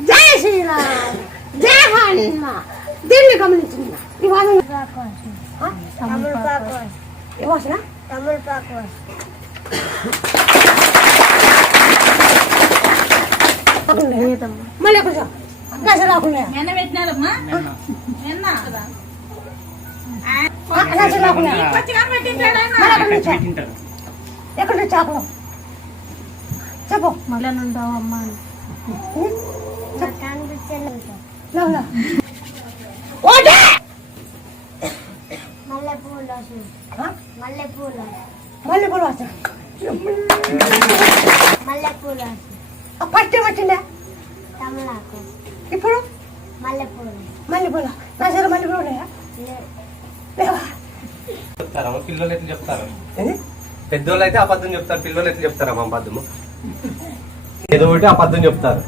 జై శ్రీరామ్ జై హనుమ దీన్ని గమనించిన మళ్ళీ కొంచెం దశ రాకుండా ఎక్కడ చాపలు చెప్పు మళ్ళీ ఉంటావు అమ్మ మల్లెపూలు ఫస్ట్ వచ్చిందా ఇప్పుడు మల్లెపూలు నా సరే మల్లెపూలు ఉన్నాయా చెప్తారా పిల్లలు ఎట్లా చెప్తారా పెద్దోళ్ళు అయితే అబద్ధం చెప్తారు పిల్లలు ఎట్లా చెప్తారా మా అబద్ధము ఏదో ఒకటి అబద్ధం చెప్తారు